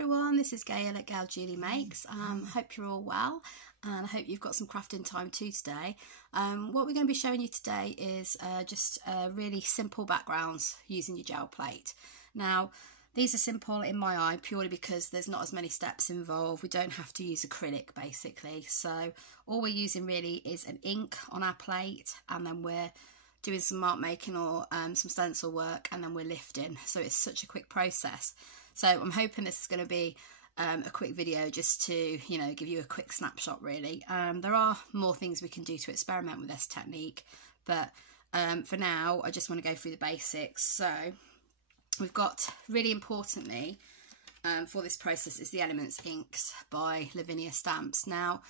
everyone, this is Gail at Gail Julie Makes. Hope you're all well, and I hope you've got some crafting time too today. What we're going to be showing you today is just really simple backgrounds using your gel plate. Now these are simple in my eye purely because there's not as many steps involved. We don't have to use acrylic basically, so all we're using really is an ink on our plate, and then we're doing some mark making or some stencil work, and then we're lifting. So it's such a quick process. So I'm hoping this is going to be a quick video just to, you know, give you a quick snapshot really. There are more things we can do to experiment with this technique, but for now I just want to go through the basics. So we've got, really importantly for this process, is the Elements inks by Lavinia Stamps. Now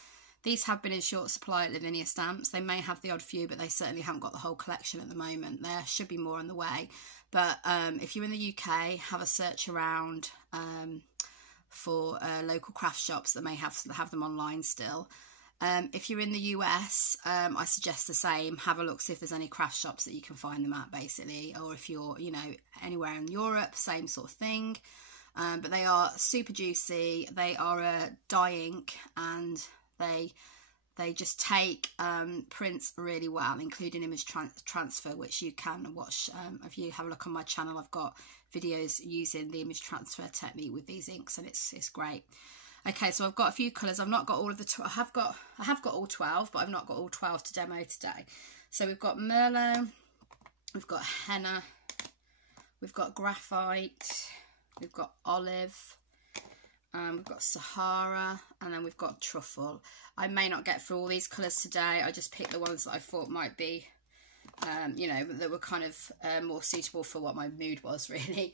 these have been in short supply at Lavinia Stamps. They may have the odd few, but they certainly haven't got the whole collection at the moment. There should be more on the way. But if you're in the UK, have a search around for local craft shops that may have them online still. If you're in the US, I suggest the same. Have a look, see if there's any craft shops that you can find them at basically. Or if you're, you know, anywhere in Europe, same sort of thing. But they are super juicy. They are a dye ink, and they just take prints really well, including image transfer, which you can watch. If you have a look on my channel, I've got videos using the image transfer technique with these inks, and it's great. Okay, so I've got a few colours. I've not got all of the I have got all 12, but I've not got all 12 to demo today. So we've got Merlot, we've got Henna, we've got Graphite, we've got Olive, we've got Sahara, and then we've got Truffle. I may not get through all these colours today. I just picked the ones that I thought might be, you know, that were kind of more suitable for what my mood was really.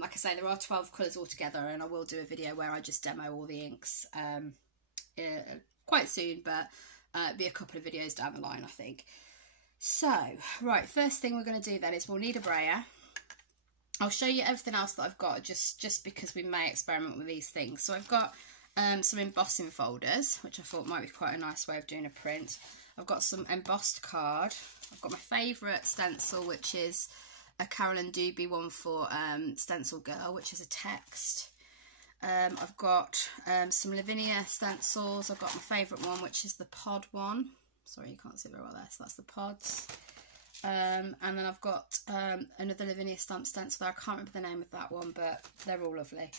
Like I say, there are 12 colours altogether, and I will do a video where I just demo all the inks quite soon, but be a couple of videos down the line, I think. So, right, first thing we're going to do then is we'll need a brayer. I'll show you everything else that I've got just because we may experiment with these things. So I've got some embossing folders, which I thought might be quite a nice way of doing a print. I've got some embossed card. I've got my favourite stencil, which is a Carolyn Doobie one for Stencil Girl, which is a text. I've got some Lavinia stencils. I've got my favourite one, which is the pod one. Sorry, you can't see very well there. So that's the pods. And then I've got another Lavinia Stamp stencil there. I can't remember the name of that one, but they're all lovely.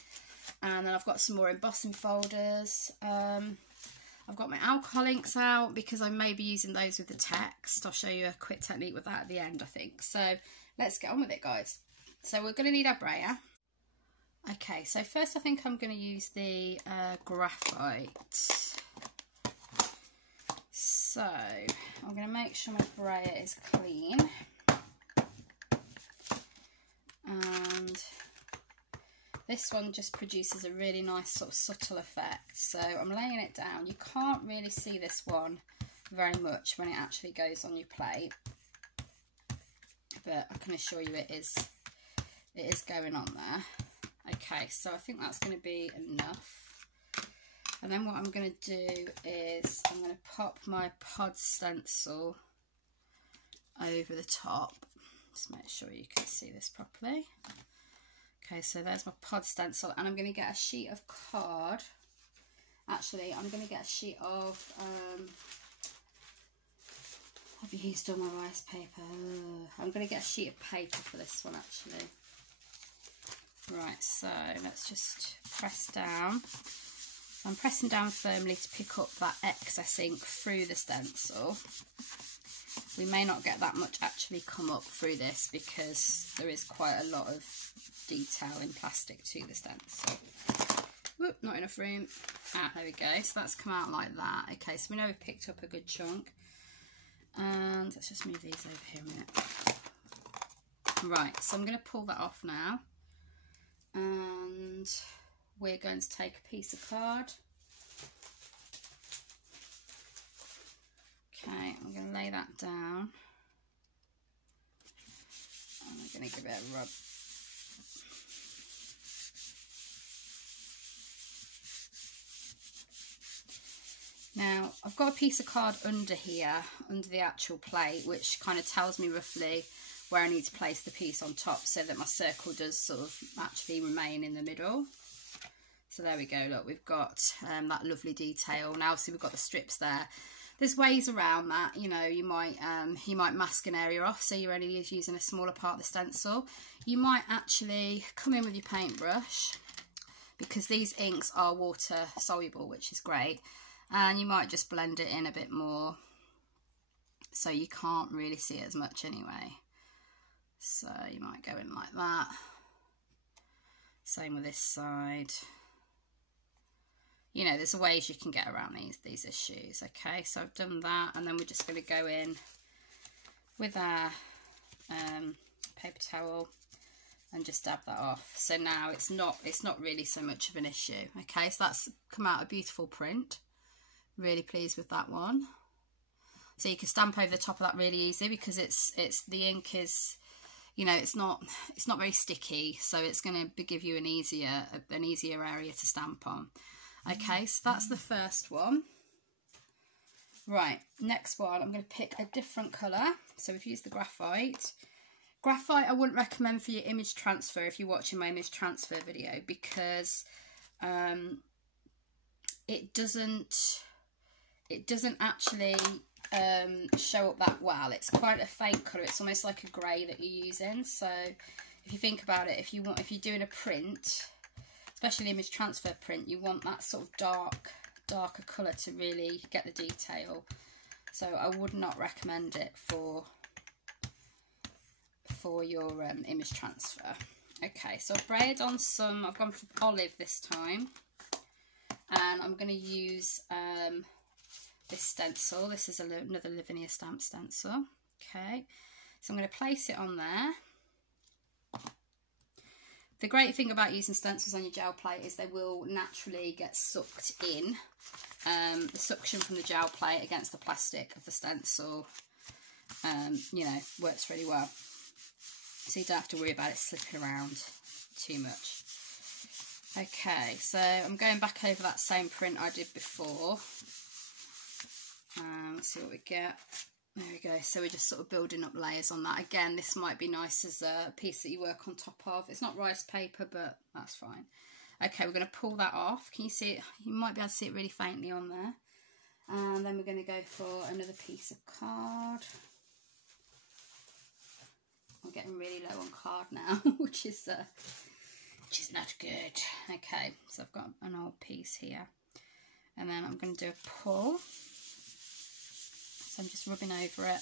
And then I've got some more embossing folders. I've got my alcohol inks out because I may be using those with the text. I'll show you a quick technique with that at the end, I think. So let's get on with it, guys. So we're going to need our brayer. Okay, so first I think I'm going to use the graphite. So I'm going to make sure my brayer is clean, and this one just produces a really nice sort of subtle effect. So I'm laying it down. You can't really see this one very much when it actually goes on your plate, but I can assure you it is going on there. Okay, so I think that's going to be enough. And then what I'm going to do is I'm going to pop my pod stencil over the top. Just make sure you can see this properly. Okay, so there's my pod stencil, and I'm going to get a sheet of card. Actually, I'm going to get a sheet of, I've used all my rice paper. I'm going to get a sheet of paper for this one actually. Right, so let's just press down. I'm pressing down firmly to pick up that excess ink through the stencil. We may not get that much actually come up through this because there is quite a lot of detail in plastic to the stencil. Whoop, not enough room. Ah, there we go. So that's come out like that. Okay, so we know we've picked up a good chunk. And let's just move these over here a minute. Right, so I'm going to pull that off now. And we're going to take a piece of card. Okay, I'm going to lay that down. And I'm going to give it a rub. Now, I've got a piece of card under here, under the actual plate, which kind of tells me roughly where I need to place the piece on top so that my circle does sort of actually remain in the middle. So there we go, look, we've got that lovely detail. Now obviously we've got the strips there. There's ways around that, you know, you might mask an area off, so you're only using a smaller part of the stencil. You might actually come in with your paintbrush, because these inks are water soluble, which is great, and you might just blend it in a bit more, so you can't really see it as much anyway. So you might go in like that. Same with this side. You know, there's ways you can get around these issues. Okay, so I've done that, and then we're just going to go in with our paper towel and just dab that off. So now it's not really so much of an issue. Okay, so that's come out a beautiful print. Really pleased with that one. So you can stamp over the top of that really easy, because it's the ink is, you know, it's not very sticky, so it's going to give you an easier area to stamp on. Okay, so that's the first one. Right, next one, I'm going to pick a different colour. So we've used the graphite. Graphite I wouldn't recommend for your image transfer if you're watching my image transfer video, because it doesn't actually show up that well. It's quite a faint colour. It's almost like a grey that you're using. So if you think about it, if you're doing a print, especially image transfer print, you want that sort of darker colour to really get the detail. So I would not recommend it for your image transfer. Okay, so I've sprayed on some, I've gone for olive this time, and I'm going to use this stencil. This is another Lavinia Stamps stencil. Okay, so I'm going to place it on there. The great thing about using stencils on your gel plate is they will naturally get sucked in. The suction from the gel plate against the plastic of the stencil, you know, works really well. So you don't have to worry about it slipping around too much. Okay, so I'm going back over that same print I did before. Let's see what we get. There we go. So we're just sort of building up layers on that. Again, this might be nice as a piece that you work on top of. It's not rice paper, but that's fine. Okay, we're going to pull that off. Can you see it? You might be able to see it really faintly on there. And then we're going to go for another piece of card. I'm getting really low on card now, which is not good. Okay, so I've got an old piece here. And then I'm going to do a pull. So I'm just rubbing over it.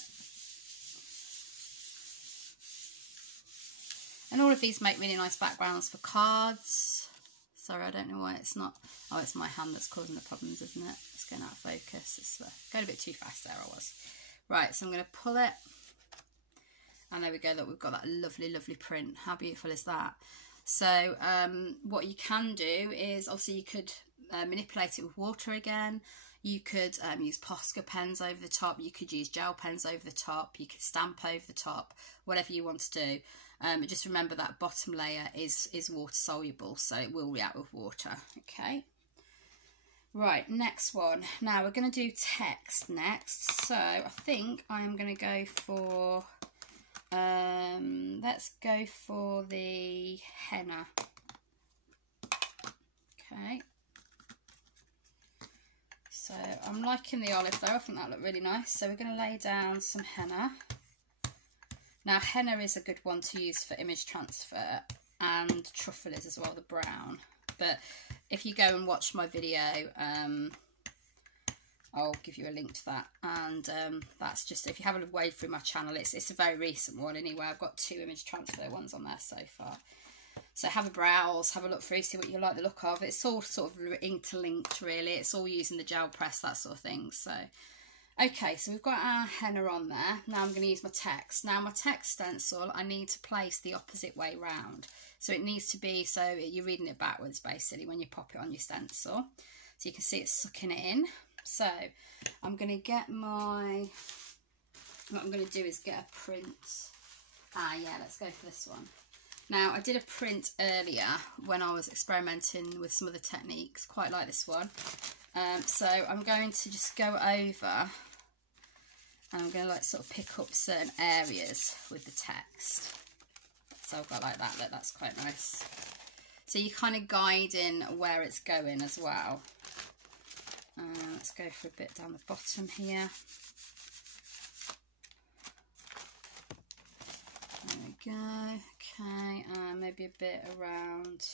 And all of these make really nice backgrounds for cards. Sorry, I don't know why it's not. Oh, it's my hand that's causing the problems, isn't it? It's going out of focus. It's going a bit too fast there, I was. Right, so I'm going to pull it. And there we go, look, we've got that lovely, lovely print. How beautiful is that? So what you can do is, obviously you could manipulate it with water again. You could use Posca pens over the top. You could use gel pens over the top. You could stamp over the top, whatever you want to do. Just remember that bottom layer is water soluble, so it will react with water. Okay. Right, next one. Now we're going to do text next. So I think I'm going to go for, let's go for the henna. Okay. So I'm liking the olive though, I think that looked really nice. So we're going to lay down some henna. Now henna is a good one to use for image transfer, and truffle is as well, the brown. But if you go and watch my video, I'll give you a link to that. And that's just, if you haven't wade through my channel, it's a very recent one anyway. I've got 2 image transfer ones on there so far. So have a browse, have a look through, see what you like the look of. It's all sort of interlinked really. It's all using the gel press, that sort of thing. So, okay, so we've got our henna on there. Now I'm going to use my text. Now my text stencil, I need to place the opposite way round. So it needs to be, so you're reading it backwards basically when you pop it on your stencil. So you can see it's sucking it in. So I'm going to get my, what I'm going to do is get a print. Yeah, let's go for this one. Now, I did a print earlier when I was experimenting with some of the techniques, quite like this one. So I'm going to just go over, and I'm going to like sort of pick up certain areas with the text. So I've got like that, look, that's quite nice. So you're kind of guiding where it's going as well. Let's go for a bit down the bottom here. There we go. Okay, maybe a bit around.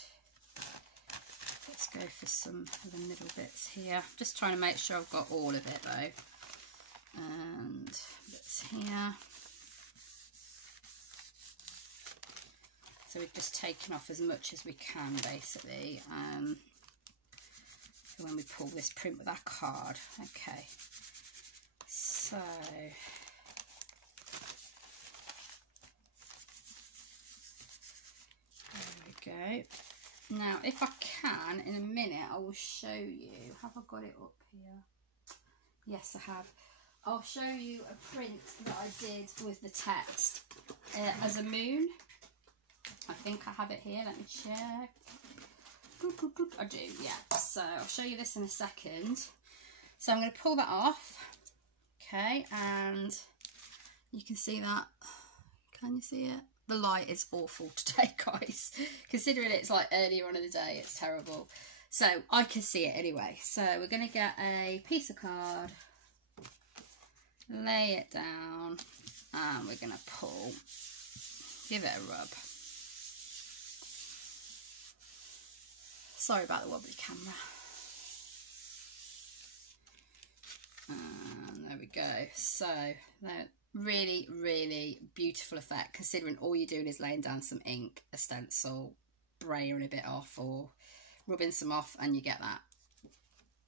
Let's go for some of the middle bits here. Just trying to make sure I've got all of it though. And bits here. So we're just taking off as much as we can basically. For when we pull this print with our card. Okay. So there we go. Now, if I can, in a minute, I will show you. Have I got it up here? Yes, I have. I'll show you a print that I did with the text as a moon. I think I have it here. Let me check. I do, yeah. So I'll show you this in a second. So I'm going to pull that off. Okay, and you can see that. Can you see it? The light is awful today, guys. Considering it's like earlier on in the day, it's terrible. So I can see it anyway. So we're going to get a piece of card, lay it down, and we're going to pull. Give it a rub. Sorry about the wobbly camera. And there we go. So that really, really beautiful effect, considering all you're doing is laying down some ink, a stencil, braying a bit off or rubbing some off, and you get that.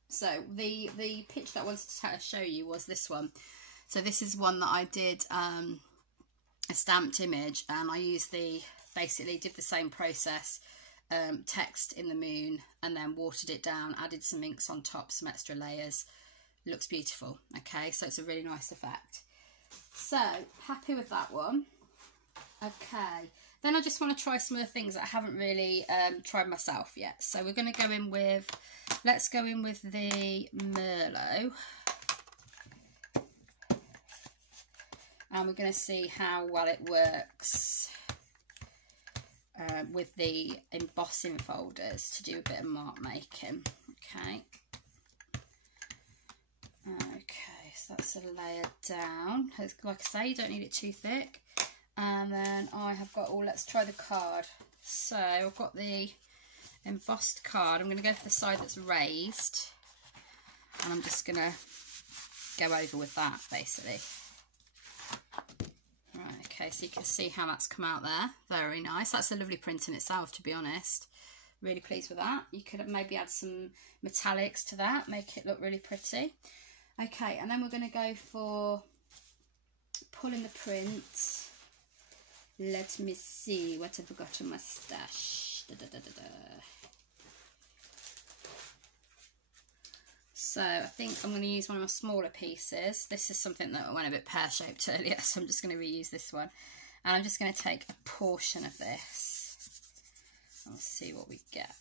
So the picture that I wanted to show you was this one. So this is one that I did a stamped image, and I used basically did the same process, text in the moon, and then watered it down, added some inks on top, some extra layers. Looks beautiful. Okay, so it's a really nice effect. So happy with that one. Okay, then I just want to try some of the things that I haven't really tried myself yet. So we're going to go in with, let's go in with the Merlot, and we're going to see how well it works with the embossing folders to do a bit of mark making. Okay. Okay, so that's a layer down. Like I say, you don't need it too thick. And then I have got, let's try the card. So I've got the embossed card. I'm going to go for the side that's raised, and I'm just going to go over with that basically. Right, okay, so you can see how that's come out there. Very nice. That's a lovely print in itself, to be honest. Really pleased with that. You could maybe add some metallics to that, make it look really pretty. Okay, and then we're going to go for pulling the print. Let me see what have I got in my stash. So I think I'm going to use one of my smaller pieces. This is something that went a bit pear-shaped earlier, so I'm just going to reuse this one. And I'm just going to take a portion of this. We'll see what we get.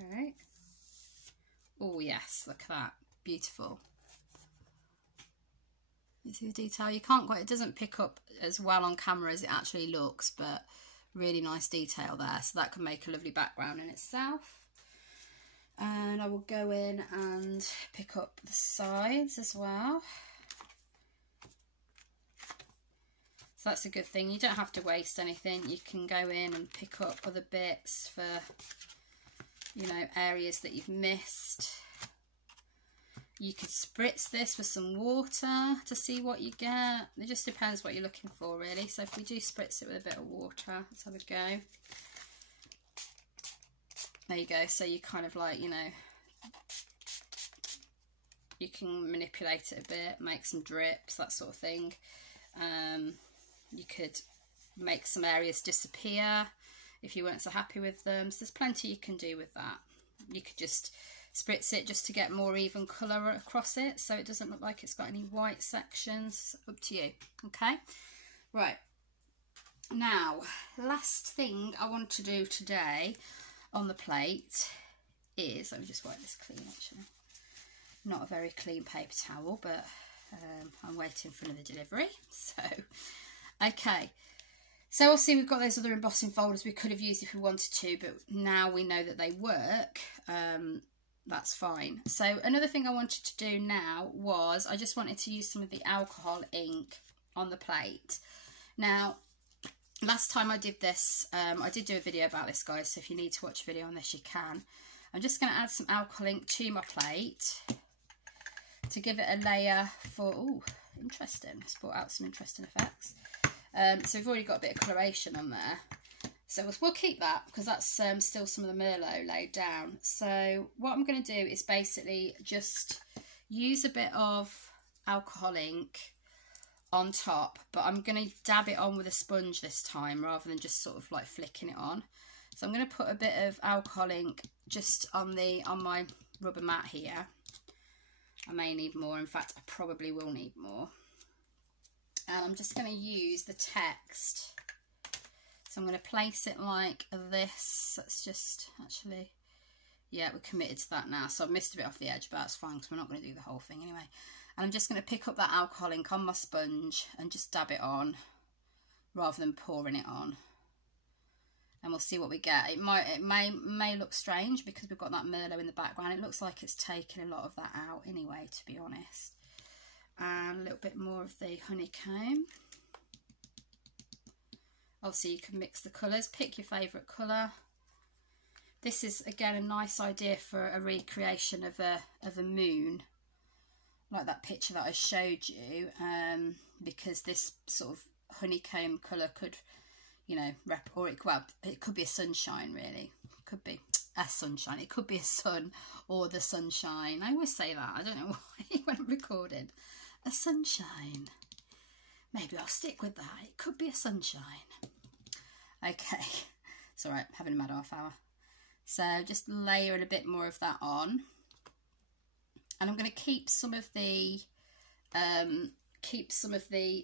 Okay. Oh yes, look at that. Beautiful. You see the detail? You can't quite, it doesn't pick up as well on camera as it actually looks, but really nice detail there. So that can make a lovely background in itself. And I will go in and pick up the sides as well. So that's a good thing. You don't have to waste anything. You can go in and pick up other bits for, you know, areas that you've missed. You could spritz this with some water to see what you get. It just depends what you're looking for, really. So if we do spritz it with a bit of water, let's have a go. There you go. So you kind of like, you know, you can manipulate it a bit, make some drips, that sort of thing. You could make some areas disappear if you weren't so happy with them. So there's plenty you can do with that. You could just spritz it just to get more even colour across it, so it doesn't look like it's got any white sections. Up to you. Okay, right, now last thing I want to do today on the plate is, let me just wipe this clean, actually. Not a very clean paper towel, but I'm waiting for another delivery, so Okay, so obviously we've got those other embossing folders we could have used if we wanted to, but now we know that they work. That's fine. So another thing I wanted to do now was I just wanted to use some of the alcohol ink on the plate. Now, last time I did this, I did do a video about this, guys, so if you need to watch a video on this, you can. I'm just going to add some alcohol ink to my plate to give it a layer for, oh, interesting. It's brought out some interesting effects. So we've already got a bit of coloration on there. So we'll keep that because that's still some of the Merlot laid down. So what I'm going to do is basically just use a bit of alcohol ink on top, but I'm going to dab it on with a sponge this time rather than just sort of like flicking it on. So I'm going to put a bit of alcohol ink just on my rubber mat here. I may need more. In fact, I probably will need more. And I'm just going to use the text. So I'm going to place it like this. That's just actually, yeah, we're committed to that now. So I've missed a bit off the edge, but that's fine because we're not going to do the whole thing anyway. And I'm just going to pick up that alcohol ink on my sponge and just dab it on rather than pouring it on. And we'll see what we get. It may look strange because we've got that Merlot in the background. It looks like it's taken a lot of that out anyway, to be honest. And a little bit more of the honeycomb. Obviously you can mix the colours, pick your favourite colour. This is again a nice idea for a recreation of a moon, like that picture that I showed you, because this sort of honeycomb colour could, you know, it could be a sunshine really. It could be a sunshine. It could be a sun or the sunshine. I always say that. I don't know why when I'm recording. A sunshine. Maybe I'll stick with that. It could be a sunshine. Okay. It's alright, having a mad half hour. So just layering a bit more of that on. And I'm going to keep some of the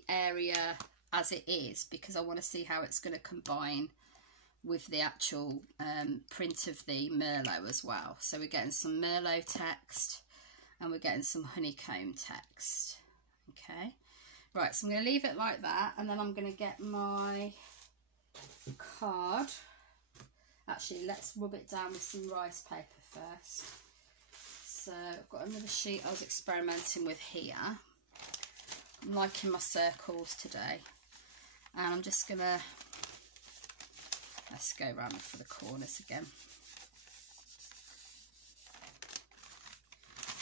area as it is because I want to see how it's going to combine with the actual print of the Merlot as well. So we're getting some Merlot text and we're getting some honeycomb text. Okay, right, so I'm going to leave it like that, and then I'm going to get my card. Actually, let's rub it down with some rice paper first. So I've got another sheet I was experimenting with here. I'm liking my circles today, and I'm just going to, let's go around for the corners again.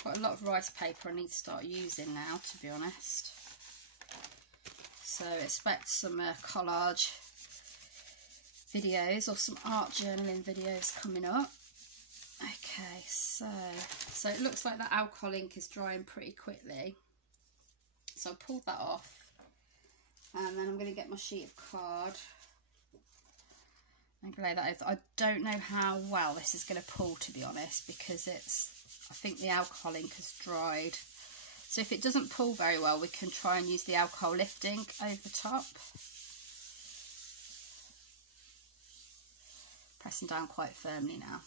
Got a lot of rice paper I need to start using now, to be honest. So expect some collage videos or some art journaling videos coming up. Okay, so it looks like that alcohol ink is drying pretty quickly. So I pulled that off, and then I'm going to get my sheet of card and lay that over. I don't know how well this is going to pull, to be honest, because I think the alcohol ink has dried. So if it doesn't pull very well, we can try and use the alcohol lift ink over the top. Pressing down quite firmly now.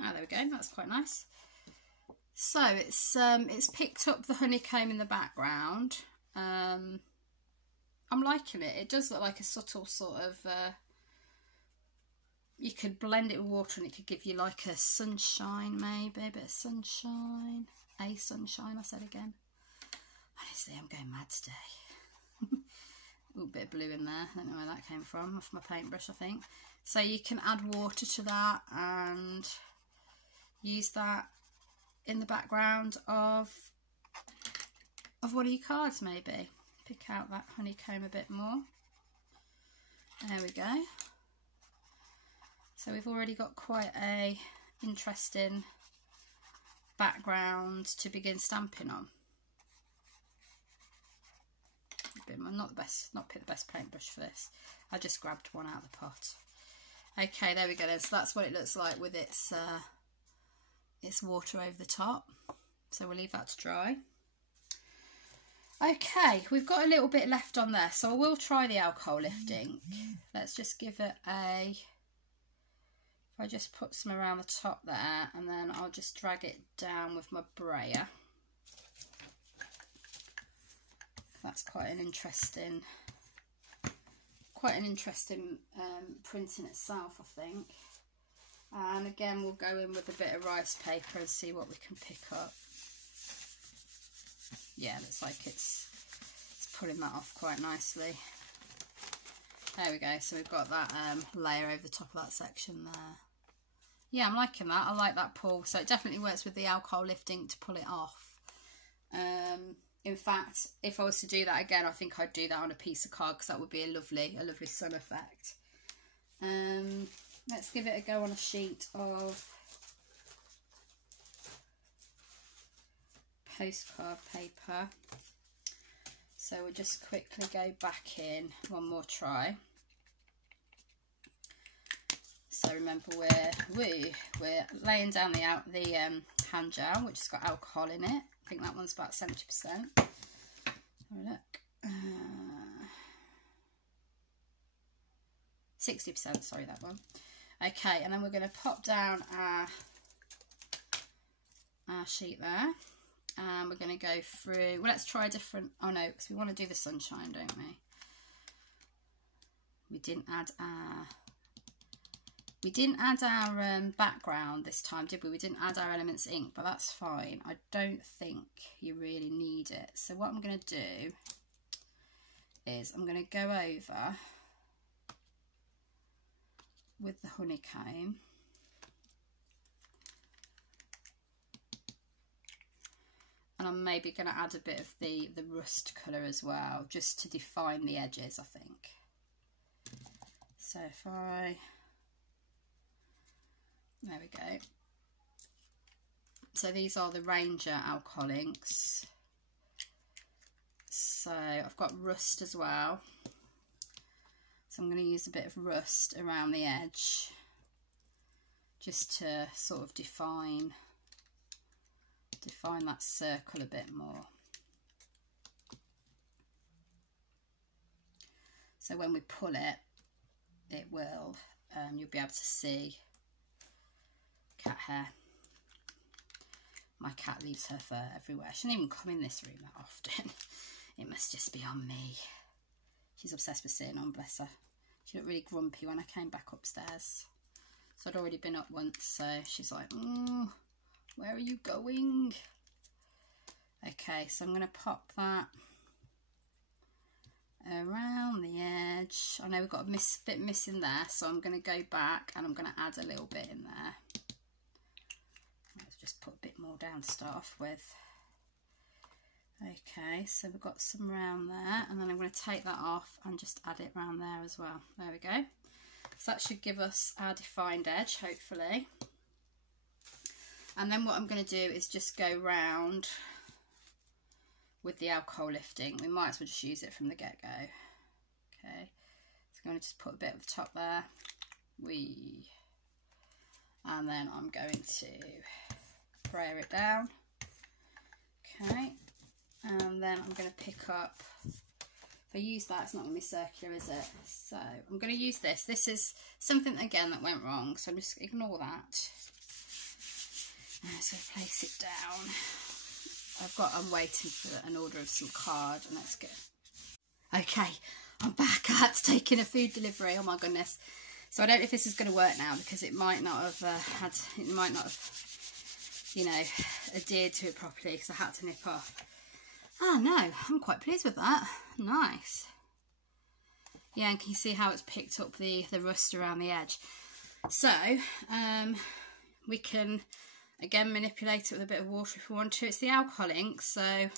Ah, there we go, that's quite nice. So it's picked up the honeycomb in the background. I'm liking it. It does look like a subtle sort of, you could blend it with water and it could give you like a sunshine, maybe, a bit of sunshine. A sunshine, I said again. Honestly, I'm going mad today. A little bit of blue in there. I don't know where that came from, off my paintbrush, I think. So you can add water to that and use that in the background of one of your cards, maybe. Pick out that honeycomb a bit more. There we go. So we've already got quite a interesting background to begin stamping on. Not pick the best paintbrush for this. I just grabbed one out of the pot. Okay, there we go then. So that's what it looks like with its water over the top. So we'll leave that to dry. Okay, we've got a little bit left on there, so I will try the alcohol lift ink. Let's just give it a, if I just put some around the top there, and then I'll just drag it down with my brayer. that's quite an interesting print in itself, I think. And again, we'll go in with a bit of rice paper and see what we can pick up. Yeah, looks like it's pulling that off quite nicely. There we go. So we've got that layer over the top of that section there. Yeah, I'm liking that. I like that pull. So it definitely works with the alcohol lifting to pull it off. In fact, if I was to do that again, I think I'd do that on a piece of card because that would be a lovely sun effect. Let's give it a go on a sheet of postcard paper. So we'll just quickly go back in one more try. So remember, we're laying down the hand gel, which has got alcohol in it. I think that one's about 70%. Have a look. 60%, sorry, that one. Okay, and then we're going to pop down our sheet there. And we're going to go through, well, let's try a different, oh no, because we want to do the sunshine, don't we? We didn't add our background this time, did we? We didn't add our Elements ink, but that's fine. I don't think you really need it. So what I'm going to do is I'm going to go over with the honeycomb. And I'm maybe going to add a bit of the rust colour as well, just to define the edges, I think. So if I... There we go. So these are the Ranger alcohol inks. So I've got rust as well. So I'm going to use a bit of rust around the edge, just to sort of define that circle a bit more. So when we pull it, it will, you'll be able to see cat hair. My cat leaves her fur everywhere. She doesn't even come in this room that often. It must just be on me. She's obsessed with sitting on, bless her. She looked really grumpy when I came back upstairs. So I'd already been up once, so she's like, where are you going? Okay, so I'm going to pop that around the edge. I know we've got a bit missing there, so I'm going to go back and I'm going to add a little bit in there. Let's just put a bit more down to start off with. Okay, so we've got some around there, and then I'm going to take that off and just add it around there as well. There we go. So that should give us our defined edge, hopefully. And then what I'm going to do is just go round with the alcohol lifting. We might as well just use it from the get-go. Okay, so I'm going to just put a bit at the top there. And then I'm going to brayer it down. Okay, and then I'm going to pick up, if I use that, it's not going to be circular, is it? So I'm going to use this. This is something, again, that went wrong, so I'm just ignore that. So place it down. I'm waiting for an order of some card, and let's go. Okay, I'm back. I had to take in a food delivery. Oh my goodness. So I don't know if this is going to work now, because it might not have you know, adhered to it properly, because I had to nip off. Oh no, I'm quite pleased with that. Nice. Yeah, and can you see how it's picked up the rust around the edge? So we can again manipulate it with a bit of water if we want to. It's the alcohol ink, so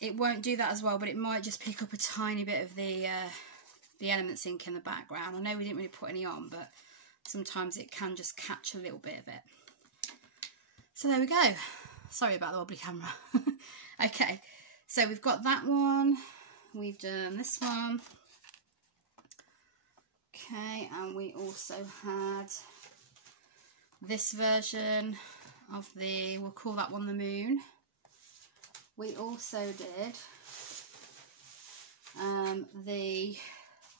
it won't do that as well, but it might just pick up a tiny bit of the Elements ink in the background. I know we didn't really put any on, but sometimes it can just catch a little bit of it. So there we go. Sorry about the wobbly camera. Okay, so we've got that one. We've done this one. Okay, and we also had this version of we'll call that one the moon. We also did the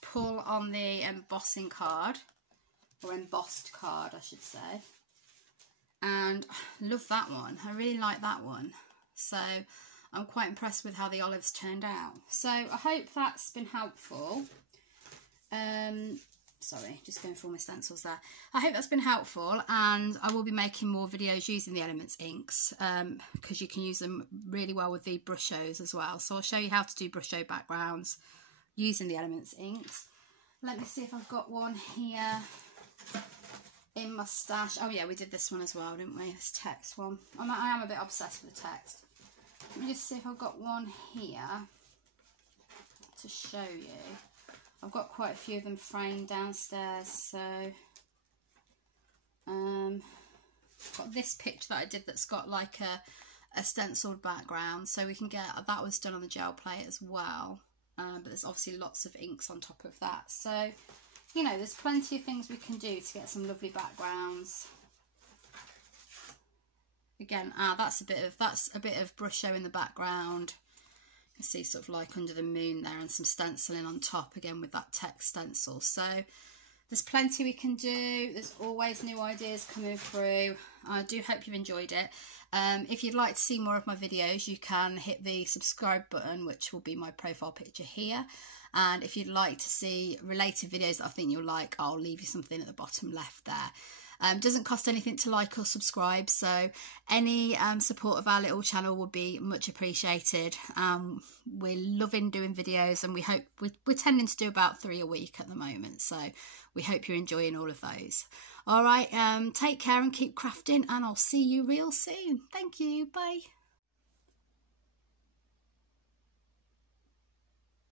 pull on the embossing card, or embossed card I should say, and love that one. I really like that one. So I'm quite impressed with how the olives turned out. So I hope that's been helpful. Sorry, just going through all my stencils there. I hope that's been helpful, and I will be making more videos using the Elements inks because you can use them really well with the brushos as well. So I'll show you how to do brusho backgrounds using the Elements inks. Let me see if I've got one here in my stash. Oh yeah, we did this one as well, didn't we? This text one. I am a bit obsessed with the text. Let me just see if I've got one here to show you. I've got quite a few of them framed downstairs, so got this picture that I did that's got like a stenciled background, so we can get that was done on the gel plate as well, but there's obviously lots of inks on top of that, so you know there's plenty of things we can do to get some lovely backgrounds. Again, that's a bit of brusho in the background. You see sort of like under the moon there, and some stenciling on top again with that text stencil. So there's plenty we can do. There's always new ideas coming through. I do hope you've enjoyed it. If you'd like to see more of my videos, you can hit the subscribe button, which will be my profile picture here. And if you'd like to see related videos that I think you'll like, I'll leave you something at the bottom left there. Doesn't cost anything to like or subscribe, so any support of our little channel would be much appreciated. We're loving doing videos, and we hope we're tending to do about 3 a week at the moment, so we hope you're enjoying all of those. All right, take care and keep crafting, and I'll see you real soon. Thank you. Bye.